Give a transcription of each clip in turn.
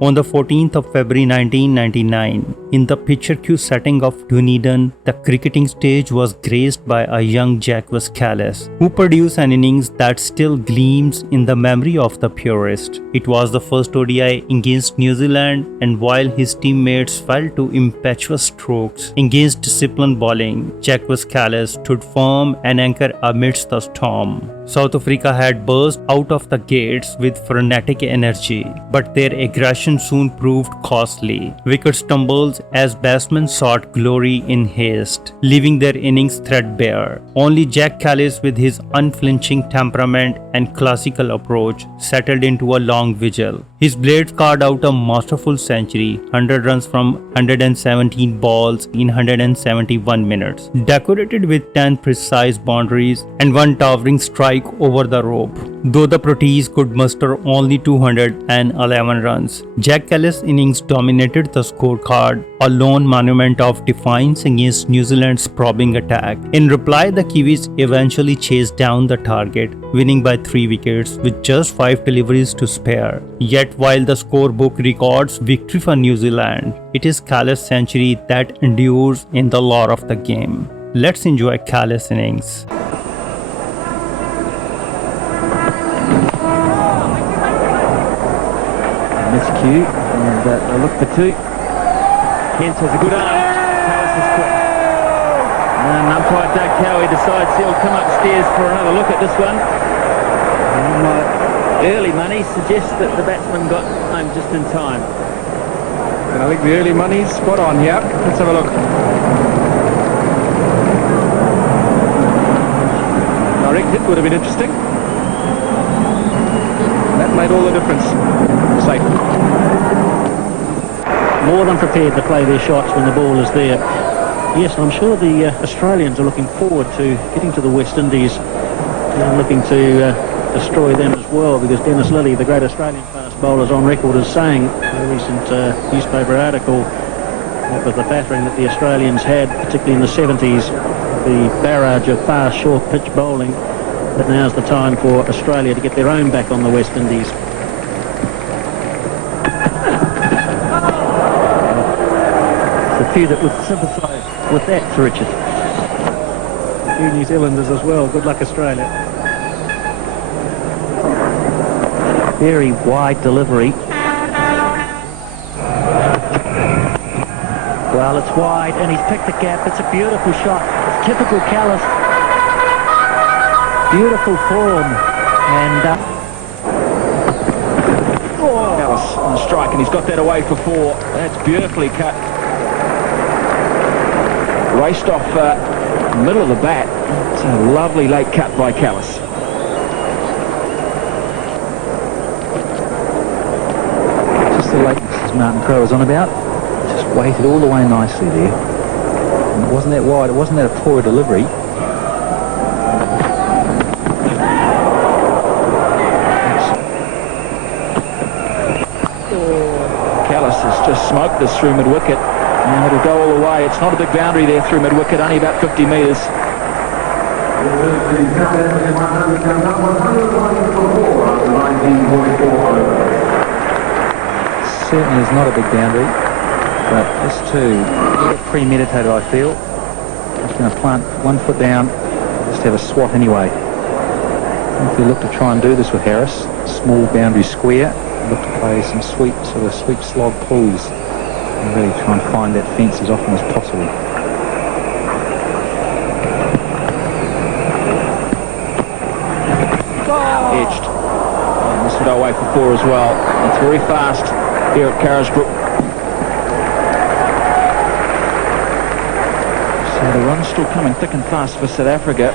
On the 14th of February 1999, in the picturesque setting of Dunedin, the cricketing stage was graced by a young Jacques Kallis, who produced an innings that still gleams in the memory of the purist. It was the first ODI against New Zealand, and while his teammates fell to impetuous strokes against disciplined bowling, Jacques Kallis stood firm and anchored amidst the storm. South Africa had burst out of the gates with frenetic energy, but their aggression soon proved costly. Wickets tumbled as batsmen sought glory in haste, leaving their innings threadbare. Only Jacques Kallis, with his unflinching temperament and classical approach, settled into a long vigil. His blades carved out a masterful century, 100 runs from 117 balls in 171 minutes, decorated with 10 precise boundaries and one towering strike over the rope. Though the Proteas could muster only 211 runs, Jacques Kallis' innings dominated the scorecard, a lone monument of defiance against New Zealand's probing attack. In reply, the Kiwis eventually chased down the target, winning by 3 wickets with just 5 deliveries to spare. Yet, while the scorebook records victory for New Zealand, it is Kallis' century that endures in the lore of the game. Let's enjoy Kallis' innings. Miscue, and a look for 2. Kent has a good arm. Kallis is quick. And umpire Doug Cowie decides he'll come upstairs for another look at this one. And my early money suggests that the batsman got home just in time. And I think the early money's spot on here. Let's have a look. Direct hit would have been interesting. That made all the difference. Safe. More than prepared to play their shots when the ball is there. Yes, I'm sure the Australians are looking forward to getting to the West Indies and looking to destroy them as well, because Dennis Lilly, the great Australian fast bowler, is on record as saying in a recent newspaper article that with the battering that the Australians had, particularly in the 70s, the barrage of fast short pitch bowling, that now's the time for Australia to get their own back on the West Indies. A few that would sympathise with that, Sir Richard. A few New Zealanders as well. Good luck, Australia. Very wide delivery. Well, it's wide, and he's picked the gap. It's a beautiful shot. It's typical Kallis. Beautiful form. And Kallis on the strike, and he's got that away for 4. That's beautifully cut. Raced off middle of the bat. It's a lovely late cut by Kallis. just the lateness as Martin Crowe was on about. Just weighted all the way nicely there. And it wasn't that wide. It wasn't that a poor delivery. Kallis has just smoked this through mid-wicket. And it'll go all the way. It's not a big boundary there through mid-wicket, only about 50 metres. Certainly is not a big boundary, but this too, a bit premeditated, I feel. Just going to plant 1 foot down, just have a swat anyway. If we look to try and do this with Harris, small boundary square, look to play some sweep slog pulls. And really try and find that fence as often as possible. Edged. And this will go away for 4 as well. It's very fast here at Carisbrook. So the run's still coming thick and fast for South Africa.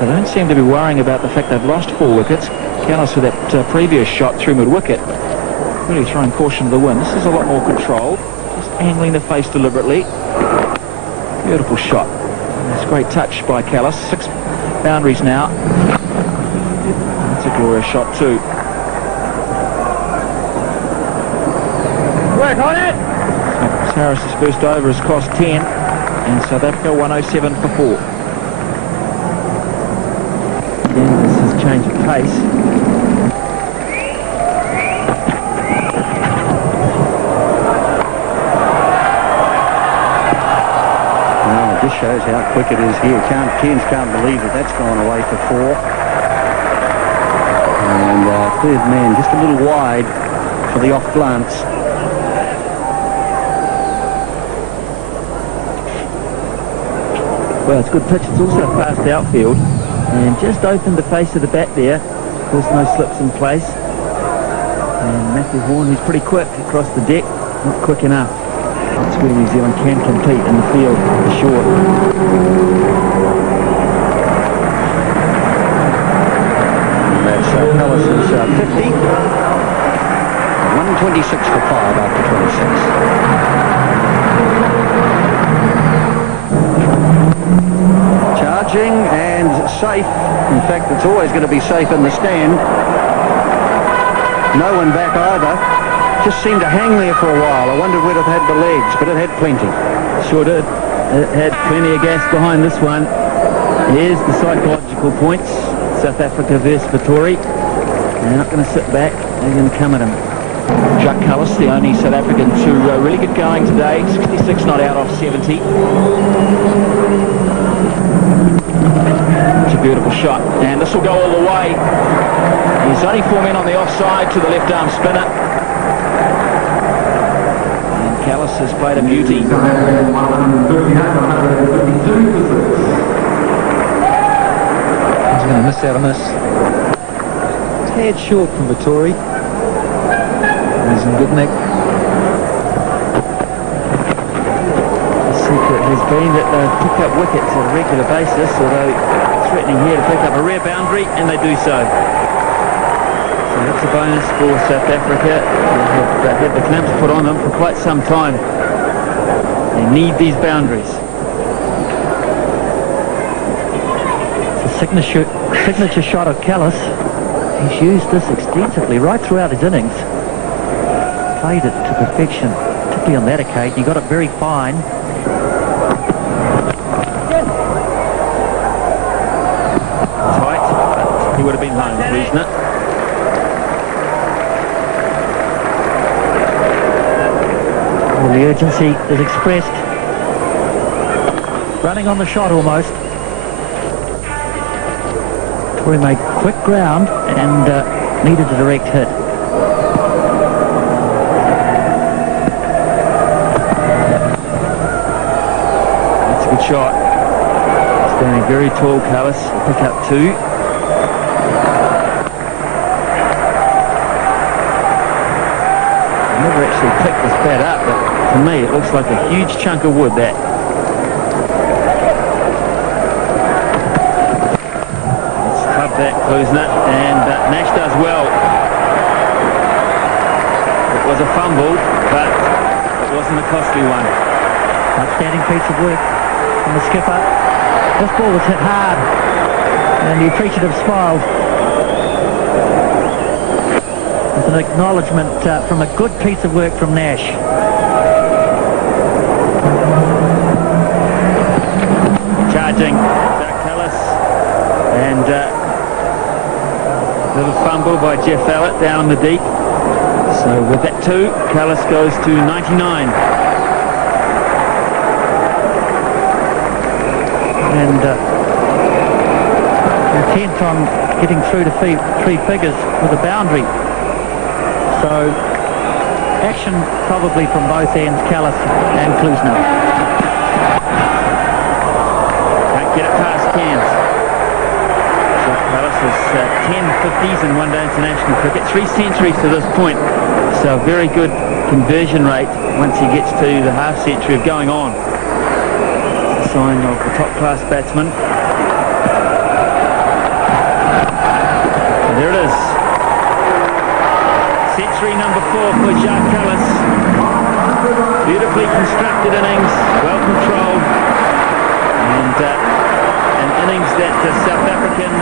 They don't seem to be worrying about the fact they've lost 4 wickets. Kallis with that previous shot through mid-wicket. Really throwing caution to the wind. This is a lot more controlled. Just angling the face deliberately. Beautiful shot. That's a great touch by Kallis. 6 boundaries now. That's a glorious shot too. Work on it! Harris's first over has cost 10. And South Africa 107 for 4. Again, this is change of pace. shows how quick it is here. Cairns can't believe that that's gone away for 4. And third man just a little wide for the off glance. Well, it's a good pitch. It's also a fast outfield. And just opened the face of the bat there. Of course, no slips in place. And Matthew Horn, who's pretty quick across the deck, not quick enough. That's where New Zealand can compete in the field for sure. And that's Kallis's 50. 126 for 5 after 26. Charging and safe. In fact, it's always going to be safe in the stand. No one back either. Just seemed to hang there for a while. I wondered whether it had the legs, but it had plenty. Sure did. It had plenty of gas behind this one. Here's the psychological points. South Africa versus Vittori. They're not going to sit back. They're going to come at him. Jacques Kallis, the only South African to really get going today. 66 not out off 70. It's a beautiful shot. And this will go all the way. There's only 4 men on the offside to the left arm spinner. And Kallis has played a beauty. He's going to miss out on this. Tad short from Vittori. He's in good nick. The secret has been that they pick up wickets on a regular basis, although threatening here to pick up a rare boundary, and they do so. So that's a bonus for South Africa. They've had the clamps put on them for quite some time. They need these boundaries. It's a signature shot of Kallis. He's used this extensively right throughout his innings. Played it to perfection, particularly on that occasion. He got it very fine. Tight, but he would have been home, losing it. Well, the urgency is expressed. Running on the shot almost. Tory made quick ground and needed a direct hit. Good shot. Standing very tall, Kallis. Pick up 2. I never actually picked this bat up, but to me it looks like a huge chunk of wood, that. Let's club that, closing it, and Nash does well. It was a fumble, but it wasn't a costly one. Outstanding piece of work from the skipper. This ball was hit hard, and the appreciative smile. It's an acknowledgement from a good piece of work from Nash. Charging, Jacques Kallis, and little fumble by Jeff Allett down the deep. So with that 2, Kallis goes to 99. And intent on getting through to 3 figures with a boundary. So action probably from both ends, Kallis and Klusner. Can't get it past Cairns. Jacques Kallis has 10 50s in one-day international cricket, 3 centuries to this point. So a very good conversion rate once he gets to the half century of going on. Sign of the top-class batsman. And there it is. Century number 4 for Jacques Kallis. Beautifully constructed innings, well controlled, and an innings that South African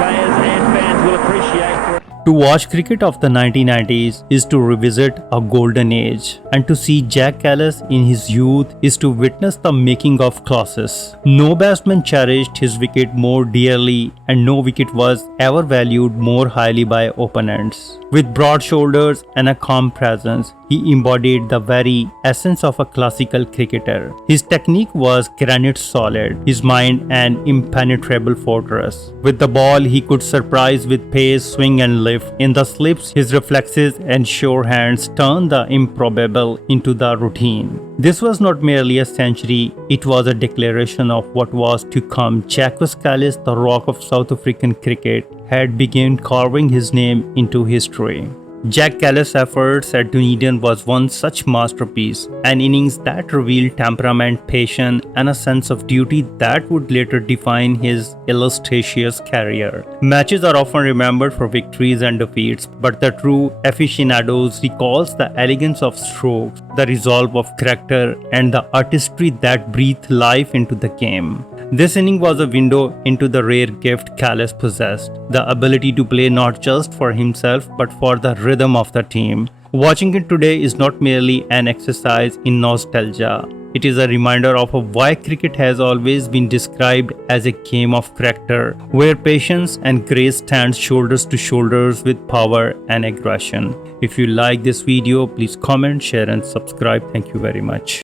players and fans will appreciate. To watch cricket of the 1990s is to revisit a golden age, and to see Jacques Kallis in his youth is to witness the making of Colossus. No batsman cherished his wicket more dearly, and no wicket was ever valued more highly by opponents. With broad shoulders and a calm presence, he embodied the very essence of a classical cricketer. His technique was granite solid, his mind an impenetrable fortress. With the ball, he could surprise with pace, swing and lift. In the slips, his reflexes and sure hands turned the improbable into the routine. This was not merely a century, it was a declaration of what was to come. Jacques Kallis, the rock of South African cricket, had begun carving his name into history. Jacques Kallis' efforts at Dunedin was one such masterpiece, an innings that revealed temperament, patience, and a sense of duty that would later define his illustrious career. Matches are often remembered for victories and defeats, but the true aficionados recalls the elegance of strokes, the resolve of character, and the artistry that breathed life into the game. This inning was a window into the rare gift Kallis possessed, the ability to play not just for himself but for the rhythm of the team. Watching it today is not merely an exercise in nostalgia. It is a reminder of why cricket has always been described as a game of character, where patience and grace stand shoulders to shoulders with power and aggression. If you like this video, please comment, share and subscribe. Thank you very much.